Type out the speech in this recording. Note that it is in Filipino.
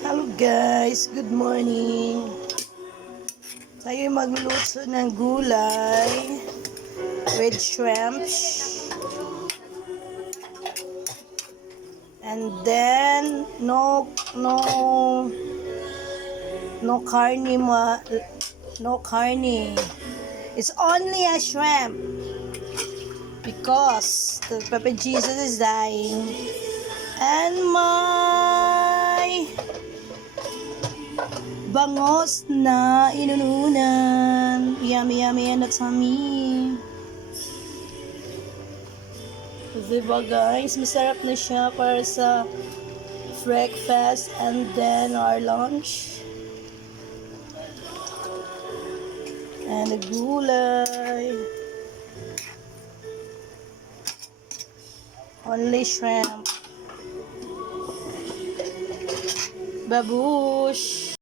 Hello guys, good morning. Tayo magluluto ng gulay with shrimps. And then no carne no carne. It's only a shrimp because the Papa Jesus is dying and my bangos na inununan. Yummy, yummy, and that's yummy. Diba guys, masarap na siya para sa breakfast and then our lunch. And the gulay. Only shrimp. Babush.